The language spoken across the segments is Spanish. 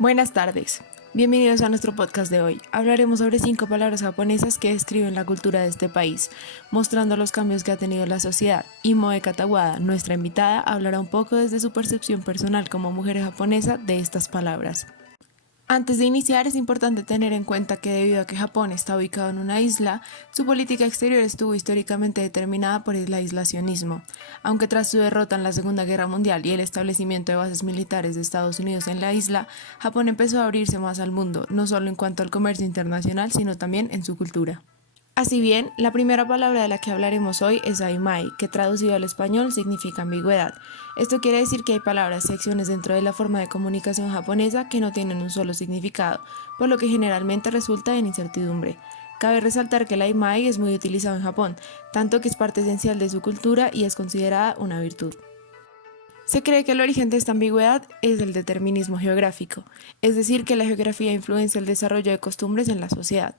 Buenas tardes, bienvenidos a nuestro podcast de hoy. Hablaremos sobre 5 palabras japonesas que describen la cultura de este país, mostrando los cambios que ha tenido la sociedad. Y Moe Katawada, nuestra invitada, hablará un poco desde su percepción personal como mujer japonesa de estas palabras. Antes de iniciar, es importante tener en cuenta que debido a que Japón está ubicado en una isla, su política exterior estuvo históricamente determinada por el aislacionismo. Aunque tras su derrota en la Segunda Guerra Mundial y el establecimiento de bases militares de Estados Unidos en la isla, Japón empezó a abrirse más al mundo, no solo en cuanto al comercio internacional, sino también en su cultura. Así bien, la primera palabra de la que hablaremos hoy es aimai, que traducido al español significa ambigüedad. Esto quiere decir que hay palabras y acciones dentro de la forma de comunicación japonesa que no tienen un solo significado, por lo que generalmente resulta en incertidumbre. Cabe resaltar que el aimai es muy utilizado en Japón, tanto que es parte esencial de su cultura y es considerada una virtud. Se cree que el origen de esta ambigüedad es el determinismo geográfico, es decir, que la geografía influencia el desarrollo de costumbres en la sociedad.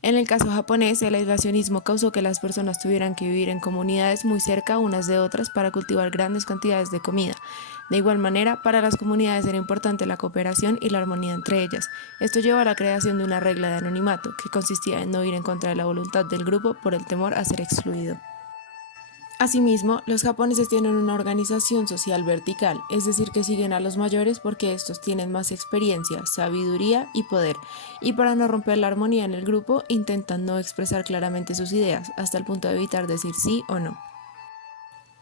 En el caso japonés, el aislacionismo causó que las personas tuvieran que vivir en comunidades muy cerca unas de otras para cultivar grandes cantidades de comida. De igual manera, para las comunidades era importante la cooperación y la armonía entre ellas. Esto llevó a la creación de una regla de anonimato, que consistía en no ir en contra de la voluntad del grupo por el temor a ser excluido. Asimismo, los japoneses tienen una organización social vertical, es decir, que siguen a los mayores porque estos tienen más experiencia, sabiduría y poder, y para no romper la armonía en el grupo, intentan no expresar claramente sus ideas, hasta el punto de evitar decir sí o no.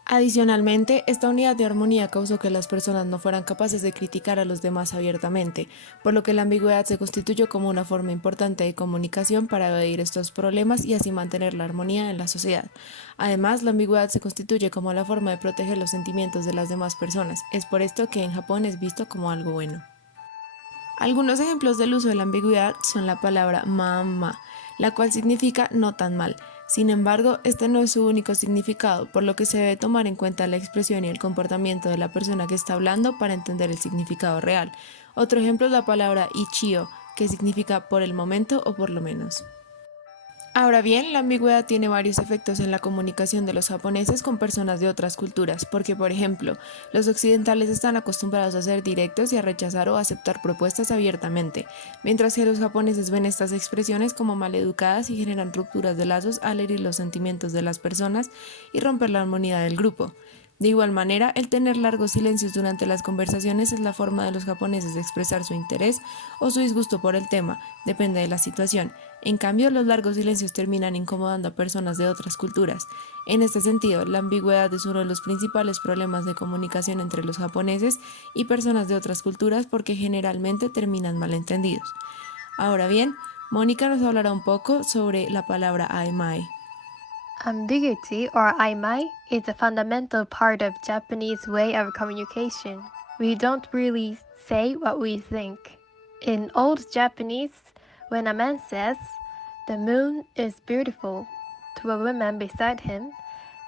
Adicionalmente, esta unidad de armonía causó que las personas no fueran capaces de criticar a los demás abiertamente, por lo que la ambigüedad se constituyó como una forma importante de comunicación para evadir estos problemas y así mantener la armonía en la sociedad. Además, la ambigüedad se constituye como la forma de proteger los sentimientos de las demás personas. Es por esto que en Japón es visto como algo bueno. Algunos ejemplos del uso de la ambigüedad son la palabra ma, la cual significa no tan mal. Sin embargo, este no es su único significado, por lo que se debe tomar en cuenta la expresión y el comportamiento de la persona que está hablando para entender el significado real. Otro ejemplo es la palabra ichio, que significa por el momento o por lo menos. Ahora bien, la ambigüedad tiene varios efectos en la comunicación de los japoneses con personas de otras culturas, porque por ejemplo, los occidentales están acostumbrados a ser directos y a rechazar o aceptar propuestas abiertamente, mientras que los japoneses ven estas expresiones como maleducadas y generan rupturas de lazos al herir los sentimientos de las personas y romper la armonía del grupo. De igual manera, el tener largos silencios durante las conversaciones es la forma de los japoneses de expresar su interés o su disgusto por el tema, depende de la situación. En cambio, los largos silencios terminan incomodando a personas de otras culturas. En este sentido, la ambigüedad es uno de los principales problemas de comunicación entre los japoneses y personas de otras culturas porque generalmente terminan malentendidos. Ahora bien, Mónica nos hablará un poco sobre la palabra aimai. Ambiguity, or aimai, is a fundamental part of Japanese way of communication. We don't really say what we think. In Old Japanese, when a man says, "The moon is beautiful," to a woman beside him,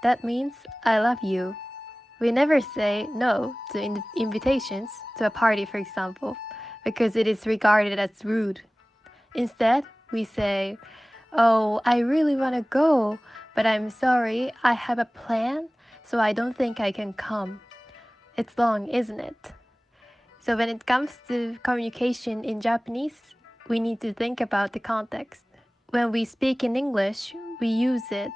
that means "I love you." We never say no to invitations to a party, for example, because it is regarded as rude. Instead, we say, "Oh, I really want to go, but I'm sorry, I have a plan, so I don't think I can come." It's long, isn't it? So when it comes to communication in Japanese, we need to think about the context. When we speak in English, we use it,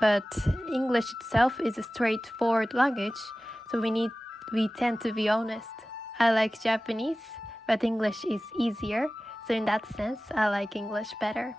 but English itself is a straightforward language, so we tend to be honest. I like Japanese, but English is easier, so in that sense, I like English better.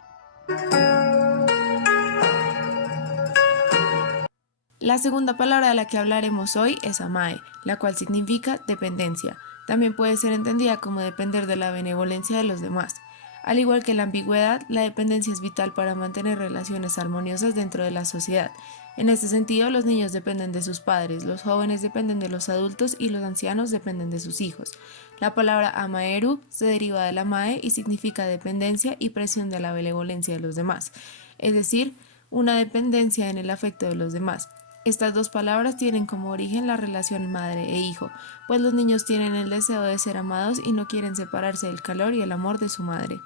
La segunda palabra de la que hablaremos hoy es amae, la cual significa dependencia. También puede ser entendida como depender de la benevolencia de los demás. Al igual que la ambigüedad, la dependencia es vital para mantener relaciones armoniosas dentro de la sociedad. En este sentido, los niños dependen de sus padres, los jóvenes dependen de los adultos y los ancianos dependen de sus hijos. La palabra amaeru se deriva del amae y significa dependencia y presión de la benevolencia de los demás, es decir, una dependencia en el afecto de los demás. Estas dos palabras tienen como origen la relación madre e hijo, pues los niños tienen el deseo de ser amados y no quieren separarse del calor y el amor de su madre.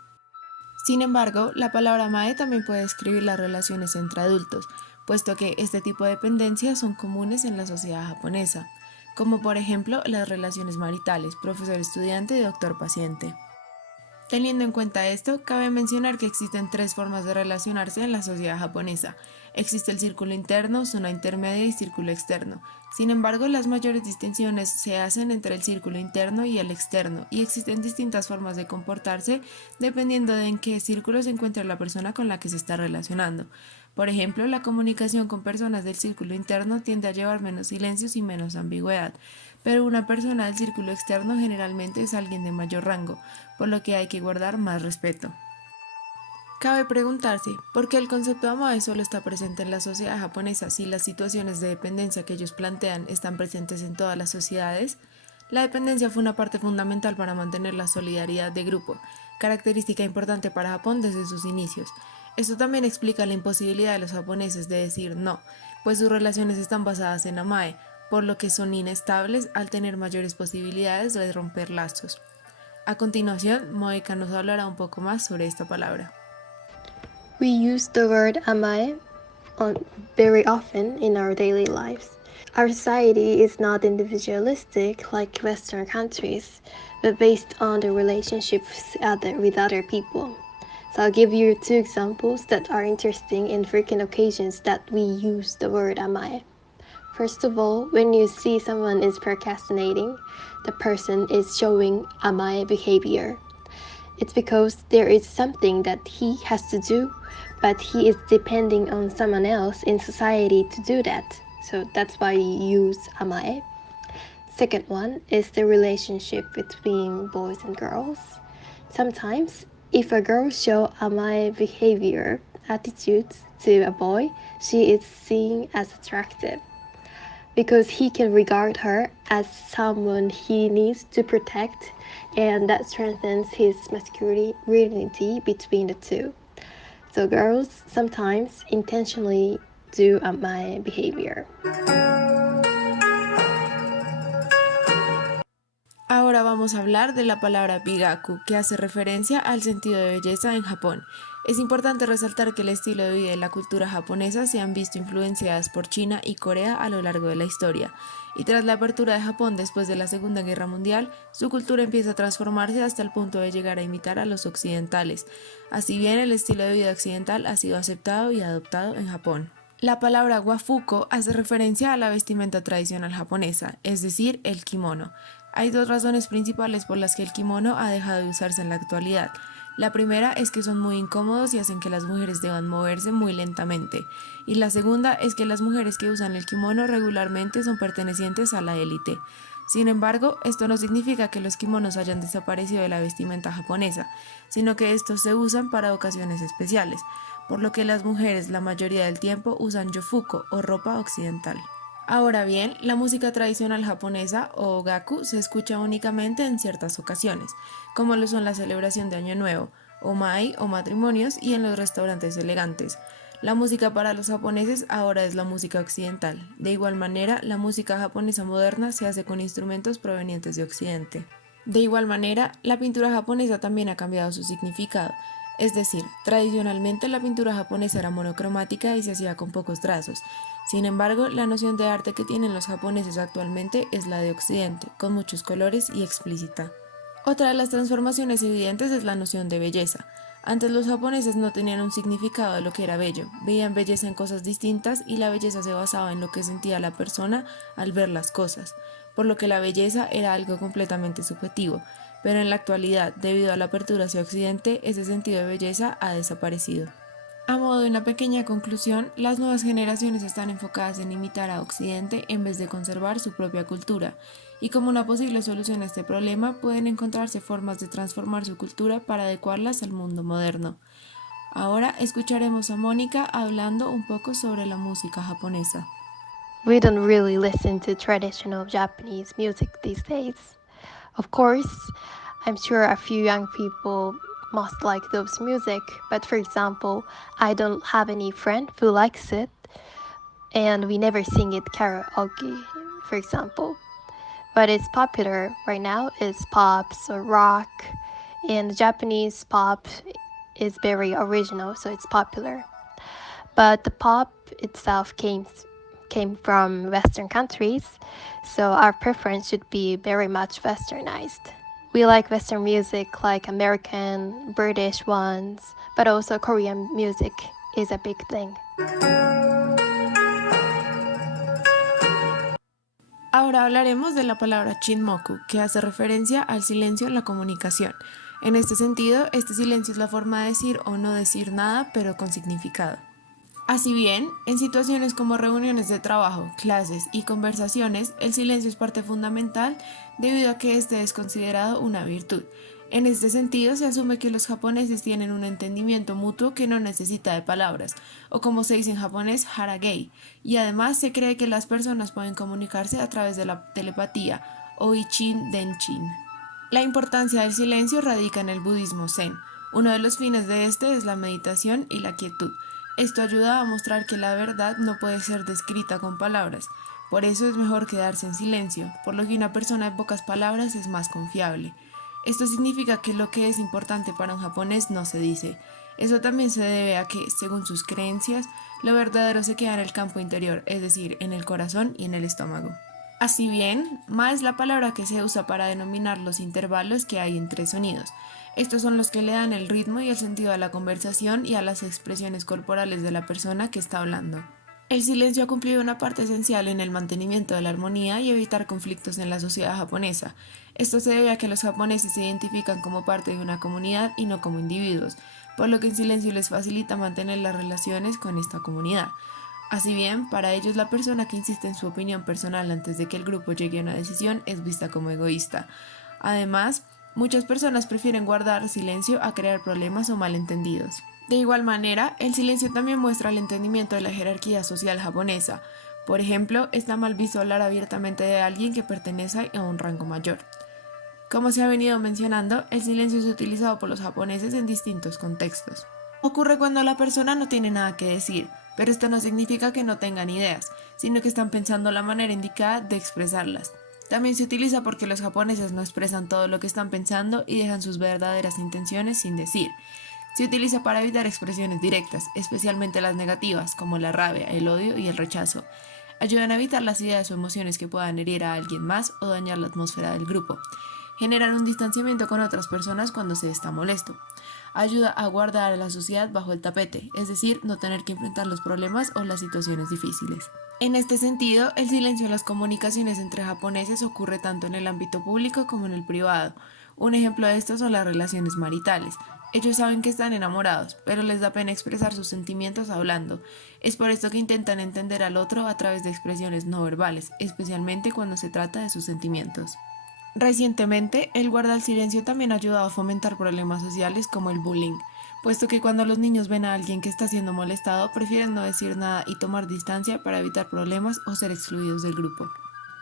Sin embargo, la palabra mae también puede describir las relaciones entre adultos, puesto que este tipo de dependencias son comunes en la sociedad japonesa. como por ejemplo las relaciones maritales, profesor-estudiante y doctor-paciente. Teniendo en cuenta esto, cabe mencionar que existen tres formas de relacionarse en la sociedad japonesa. Existe el círculo interno, zona intermedia y círculo externo. Sin embargo, las mayores distinciones se hacen entre el círculo interno y el externo, y existen distintas formas de comportarse dependiendo de en qué círculo se encuentra la persona con la que se está relacionando. Por ejemplo, la comunicación con personas del círculo interno tiende a llevar menos silencios y menos ambigüedad, pero una persona del círculo externo generalmente es alguien de mayor rango, por lo que hay que guardar más respeto. Cabe preguntarse, ¿por qué el concepto amae solo está presente en la sociedad japonesa si las situaciones de dependencia que ellos plantean están presentes en todas las sociedades? La dependencia fue una parte fundamental para mantener la solidaridad de grupo, característica importante para Japón desde sus inicios. Esto también explica la imposibilidad de los japoneses de decir no, pues sus relaciones están basadas en amae, por lo que son inestables al tener mayores posibilidades de romper lazos. A continuación, Moeka nos hablará un poco más sobre esta palabra. We use the word amae very often in our daily lives. Our society is not individualistic like Western countries, but based on the relationships with other people. So I'll give you two examples that are interesting in frequent occasions that we use the word amae. First of all, when you see someone is procrastinating, the person is showing amae behavior. It's because there is something that he has to do, but he is depending on someone else in society to do that. So that's why you use amae. Second one is the relationship between boys and girls. Sometimes, if a girl shows amae behavior, attitudes to a boy, she is seen as attractive because he can regard her as someone he needs to protect, and that strengthens his masculinity between the two. So girls sometimes intentionally do my behavior. Ahora vamos a hablar de la palabra bigaku, que hace referencia al sentido de belleza en Japón. Es importante resaltar que el estilo de vida y la cultura japonesa se han visto influenciadas por China y Corea a lo largo de la historia, y tras la apertura de Japón después de la Segunda Guerra Mundial, su cultura empieza a transformarse hasta el punto de llegar a imitar a los occidentales. Así bien, el estilo de vida occidental ha sido aceptado y adoptado en Japón. La palabra wafuko hace referencia a la vestimenta tradicional japonesa, es decir, el kimono. Hay dos razones principales por las que el kimono ha dejado de usarse en la actualidad. La primera es que son muy incómodos y hacen que las mujeres deban moverse muy lentamente. Y la segunda es que las mujeres que usan el kimono regularmente son pertenecientes a la élite. Sin embargo, esto no significa que los kimonos hayan desaparecido de la vestimenta japonesa, sino que estos se usan para ocasiones especiales, por lo que las mujeres la mayoría del tiempo usan yofuko o ropa occidental. Ahora bien, la música tradicional japonesa o gaku se escucha únicamente en ciertas ocasiones, como lo son la celebración de Año Nuevo, omai o matrimonios y en los restaurantes elegantes. La música para los japoneses ahora es la música occidental. De igual manera, la música japonesa moderna se hace con instrumentos provenientes de Occidente. De igual manera, la pintura japonesa también ha cambiado su significado. Es decir, tradicionalmente la pintura japonesa era monocromática y se hacía con pocos trazos. Sin embargo, la noción de arte que tienen los japoneses actualmente es la de Occidente, con muchos colores y explícita. Otra de las transformaciones evidentes es la noción de belleza. Antes los japoneses no tenían un significado de lo que era bello, veían belleza en cosas distintas y la belleza se basaba en lo que sentía la persona al ver las cosas, por lo que la belleza era algo completamente subjetivo. Pero en la actualidad, debido a la apertura hacia Occidente, ese sentido de belleza ha desaparecido. A modo de una pequeña conclusión, las nuevas generaciones están enfocadas en imitar a Occidente en vez de conservar su propia cultura, y como una posible solución a este problema pueden encontrarse formas de transformar su cultura para adecuarlas al mundo moderno. Ahora escucharemos a Mónica hablando un poco sobre la música japonesa. We don't really listen to traditional Japanese music these days. Of course, I'm sure a few young people must like those music, but for example, I don't have any friend who likes it, and we never sing it karaoke, for example. But it's popular right now is pops or rock, and Japanese pop is very original, so it's popular. But the pop itself came came from Western countries, so our preference should be very much Westernized. We like Western music like American, British ones, but also Korean music is a big thing. Ahora hablaremos de la palabra chinmoku, que hace referencia al silencio en la comunicación. En este sentido, este silencio es la forma de decir o no decir nada, pero con significado. Así bien, en situaciones como reuniones de trabajo, clases y conversaciones, el silencio es parte fundamental debido a que este es considerado una virtud. En este sentido, se asume que los japoneses tienen un entendimiento mutuo que no necesita de palabras, o como se dice en japonés, haragei, y además se cree que las personas pueden comunicarse a través de la telepatía, o ichin denchin. La importancia del silencio radica en el budismo zen. Uno de los fines de este es la meditación y la quietud. Esto ayuda a mostrar que la verdad no puede ser descrita con palabras. Por eso es mejor quedarse en silencio, por lo que una persona de pocas palabras es más confiable. Esto significa que lo que es importante para un japonés no se dice. Eso también se debe a que, según sus creencias, lo verdadero se queda en el campo interior, es decir, en el corazón y en el estómago. Así bien, ma es la palabra que se usa para denominar los intervalos que hay entre sonidos. Estos son los que le dan el ritmo y el sentido a la conversación y a las expresiones corporales de la persona que está hablando. El silencio ha cumplido una parte esencial en el mantenimiento de la armonía y evitar conflictos en la sociedad japonesa. Esto se debe a que los japoneses se identifican como parte de una comunidad y no como individuos, por lo que el silencio les facilita mantener las relaciones con esta comunidad. Así bien, para ellos la persona que insiste en su opinión personal antes de que el grupo llegue a una decisión es vista como egoísta. Además, muchas personas prefieren guardar silencio a crear problemas o malentendidos. De igual manera, el silencio también muestra el entendimiento de la jerarquía social japonesa. Por ejemplo, está mal visto hablar abiertamente de alguien que pertenece a un rango mayor. Como se ha venido mencionando, el silencio es utilizado por los japoneses en distintos contextos. Ocurre cuando la persona no tiene nada que decir, pero esto no significa que no tengan ideas, sino que están pensando la manera indicada de expresarlas. También se utiliza porque los japoneses no expresan todo lo que están pensando y dejan sus verdaderas intenciones sin decir. Se utiliza para evitar expresiones directas, especialmente las negativas, como la rabia, el odio y el rechazo. Ayudan a evitar las ideas o emociones que puedan herir a alguien más o dañar la atmósfera del grupo. Generan un distanciamiento con otras personas cuando se está molesto. Ayuda a guardar a la sociedad bajo el tapete, es decir, no tener que enfrentar los problemas o las situaciones difíciles. En este sentido, el silencio en las comunicaciones entre japoneses ocurre tanto en el ámbito público como en el privado. Un ejemplo de esto son las relaciones maritales. Ellos saben que están enamorados, pero les da pena expresar sus sentimientos hablando. Es por esto que intentan entender al otro a través de expresiones no verbales, especialmente cuando se trata de sus sentimientos. Recientemente, el guardar silencio también ha ayudado a fomentar problemas sociales como el bullying, puesto que cuando los niños ven a alguien que está siendo molestado, prefieren no decir nada y tomar distancia para evitar problemas o ser excluidos del grupo.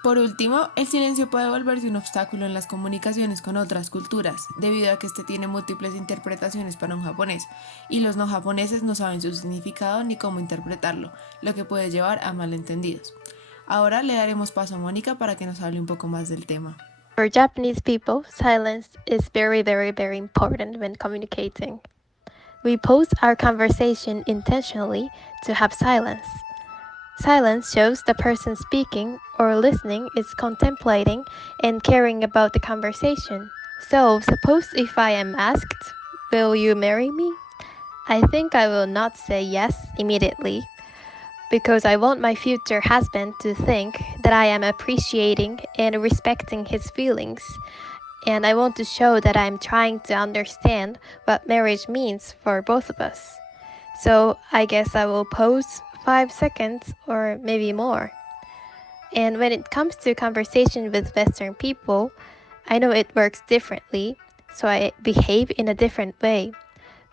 Por último, el silencio puede volverse un obstáculo en las comunicaciones con otras culturas, debido a que este tiene múltiples interpretaciones para un japonés, y los no japoneses no saben su significado ni cómo interpretarlo, lo que puede llevar a malentendidos. Ahora le daremos paso a Mónica para que nos hable un poco más del tema. For Japanese people, silence is very, very, very important when communicating. We pause our conversation intentionally to have silence. Silence shows the person speaking or listening is contemplating and caring about the conversation. So, suppose if I am asked, "Will you marry me?" I think I will not say yes immediately, because I want my future husband to think that I am appreciating and respecting his feelings, and I want to show that I am trying to understand what marriage means for both of us. So I guess I will pause 5 seconds or maybe more. And when it comes to conversation with Western people, I know it works differently, so I behave in a different way.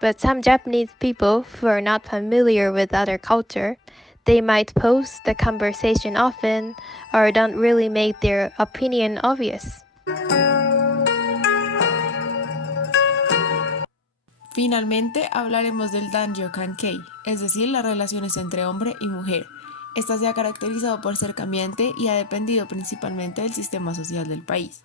But some Japanese people who are not familiar with other culture, they might pause the conversation often or don't really make their opinion obvious. Finalmente hablaremos del Danjo Kankei, es decir, las relaciones entre hombre y mujer. Esta se ha caracterizado por ser cambiante y ha dependido principalmente del sistema social del país.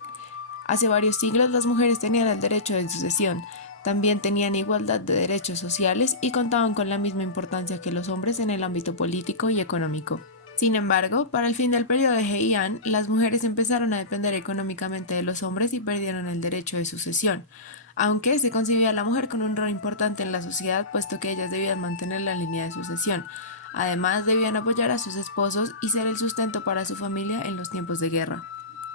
Hace varios siglos las mujeres tenían el derecho de sucesión, también tenían igualdad de derechos sociales y contaban con la misma importancia que los hombres en el ámbito político y económico. Sin embargo, para el fin del periodo de Heian, las mujeres empezaron a depender económicamente de los hombres y perdieron el derecho de sucesión, aunque se concibía a la mujer con un rol importante en la sociedad, puesto que ellas debían mantener la línea de sucesión. Además, debían apoyar a sus esposos y ser el sustento para su familia en los tiempos de guerra.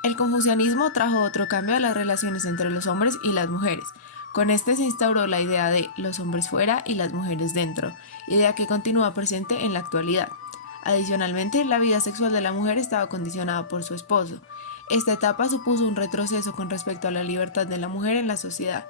El confucianismo trajo otro cambio a las relaciones entre los hombres y las mujeres. Con este se instauró la idea de los hombres fuera y las mujeres dentro, idea que continúa presente en la actualidad. Adicionalmente, la vida sexual de la mujer estaba condicionada por su esposo. Esta etapa supuso un retroceso con respecto a la libertad de la mujer en la sociedad.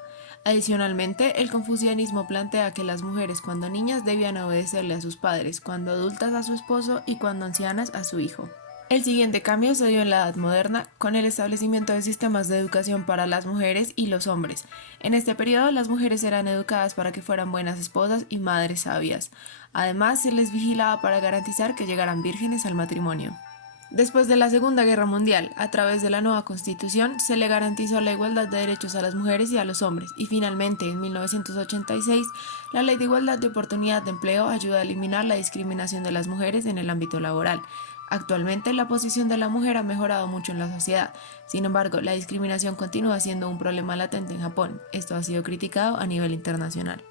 Adicionalmente, el confucianismo plantea que las mujeres cuando niñas debían obedecerle a sus padres, cuando adultas a su esposo y cuando ancianas a su hijo. El siguiente cambio se dio en la Edad Moderna, con el establecimiento de sistemas de educación para las mujeres y los hombres. En este periodo, las mujeres eran educadas para que fueran buenas esposas y madres sabias. Además, se les vigilaba para garantizar que llegaran vírgenes al matrimonio. Después de la Segunda Guerra Mundial, a través de la nueva Constitución, se le garantizó la igualdad de derechos a las mujeres y a los hombres, y finalmente, en 1986, la Ley de Igualdad de Oportunidad de Empleo ayuda a eliminar la discriminación de las mujeres en el ámbito laboral. Actualmente, la posición de la mujer ha mejorado mucho en la sociedad. Sin embargo, la discriminación continúa siendo un problema latente en Japón. Esto ha sido criticado a nivel internacional.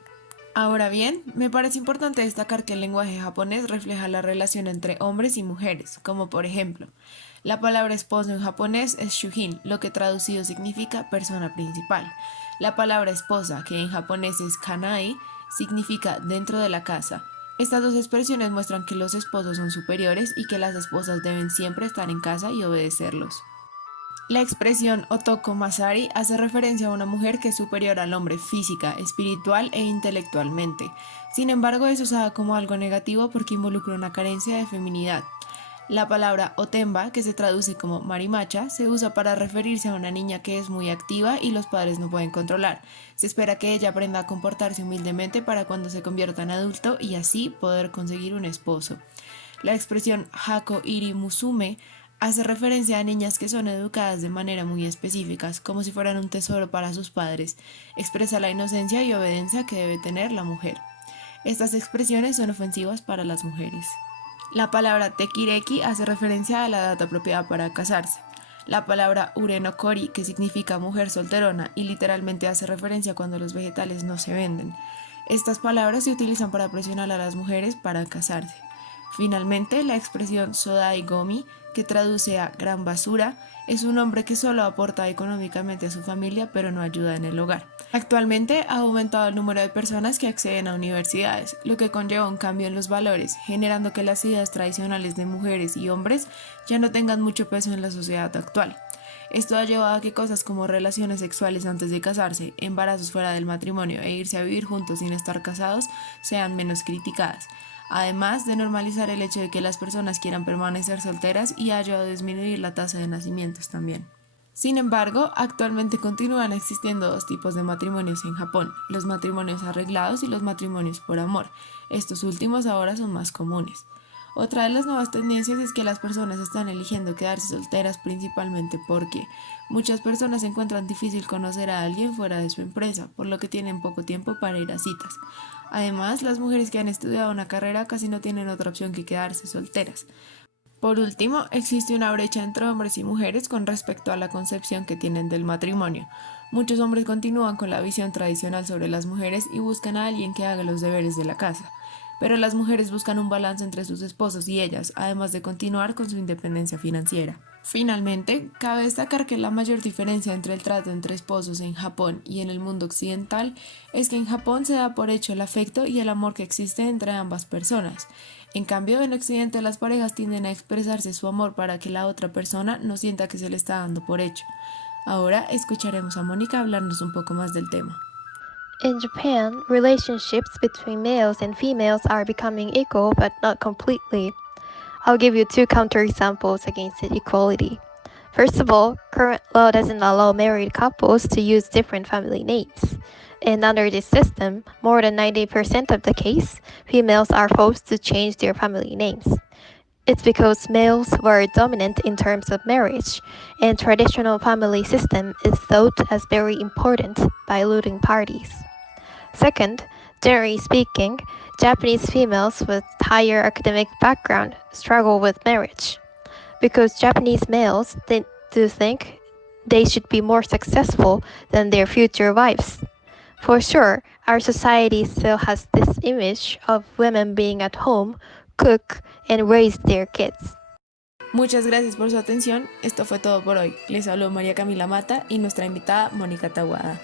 Ahora bien, me parece importante destacar que el lenguaje japonés refleja la relación entre hombres y mujeres, como por ejemplo, la palabra esposo en japonés es shujin, lo que traducido significa persona principal. La palabra esposa, que en japonés es kanai, significa dentro de la casa. Estas dos expresiones muestran que los esposos son superiores y que las esposas deben siempre estar en casa y obedecerlos. La expresión Otoko Masari hace referencia a una mujer que es superior al hombre física, espiritual e intelectualmente. Sin embargo, es usada como algo negativo porque involucra una carencia de feminidad. La palabra Otemba, que se traduce como marimacha, se usa para referirse a una niña que es muy activa y los padres no pueden controlar. Se espera que ella aprenda a comportarse humildemente para cuando se convierta en adulto y así poder conseguir un esposo. La expresión Hako Iri Musume hace referencia a niñas que son educadas de manera muy específica, como si fueran un tesoro para sus padres. Expresa la inocencia y obediencia que debe tener la mujer. Estas expresiones son ofensivas para las mujeres. La palabra tekireki hace referencia a la edad apropiada para casarse. La palabra urenokori, que significa mujer solterona y literalmente hace referencia a cuando los vegetales no se venden. Estas palabras se utilizan para presionar a las mujeres para casarse. Finalmente, la expresión sodai gomi, que traduce a gran basura, es un hombre que solo aporta económicamente a su familia pero no ayuda en el hogar. Actualmente ha aumentado el número de personas que acceden a universidades, lo que conlleva un cambio en los valores, generando que las ideas tradicionales de mujeres y hombres ya no tengan mucho peso en la sociedad actual. Esto ha llevado a que cosas como relaciones sexuales antes de casarse, embarazos fuera del matrimonio e irse a vivir juntos sin estar casados sean menos criticadas. Además de normalizar el hecho de que las personas quieran permanecer solteras y ha ayudado a disminuir la tasa de nacimientos también. Sin embargo, actualmente continúan existiendo dos tipos de matrimonios en Japón, los matrimonios arreglados y los matrimonios por amor. Estos últimos ahora son más comunes. Otra de las nuevas tendencias es que las personas están eligiendo quedarse solteras principalmente porque muchas personas encuentran difícil conocer a alguien fuera de su empresa, por lo que tienen poco tiempo para ir a citas. Además, las mujeres que han estudiado una carrera casi no tienen otra opción que quedarse solteras. Por último, existe una brecha entre hombres y mujeres con respecto a la concepción que tienen del matrimonio. Muchos hombres continúan con la visión tradicional sobre las mujeres y buscan a alguien que haga los deberes de la casa. Pero las mujeres buscan un balance entre sus esposos y ellas, además de continuar con su independencia financiera. Finalmente, cabe destacar que la mayor diferencia entre el trato entre esposos en Japón y en el mundo occidental es que en Japón se da por hecho el afecto y el amor que existe entre ambas personas. En cambio, en Occidente las parejas tienden a expresarse su amor para que la otra persona no sienta que se le está dando por hecho. Ahora escucharemos a Mónica hablarnos un poco más del tema. In Japan, relationships between males and females are becoming equal but not completely. I'll give you two counterexamples against equality. First of all, current law doesn't allow married couples to use different family names. And under this system, more than 90% of the case, females are forced to change their family names. It's because males were dominant in terms of marriage, and traditional family system is thought as very important by losing parties. Second, Generally speaking, Japanese females with higher academic background struggle with marriage because Japanese males tend to think they should be more successful than their future wives. For sure, our society still has this image of women being at home, cook, and raise their kids. Muchas gracias por su atención. Esto fue todo por hoy. Les habló María Camila Mata y nuestra invitada Mónica Taguada.